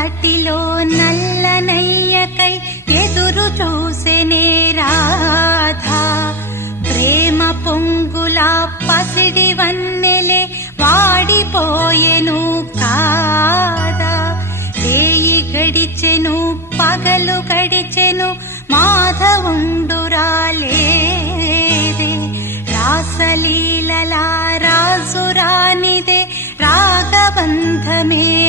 తటిలో నల్లనయ్యకై ఎదురు చూసెనే రాధా. ప్రేమ పొంగుల పసిడి వన్నెలే వాడిపోయెను కాదా. వేయి గడిచెను పగలు గడిచెను మాధవుండురాలేదే. రాసలీలలా రాజురానిదే రాగబంధమే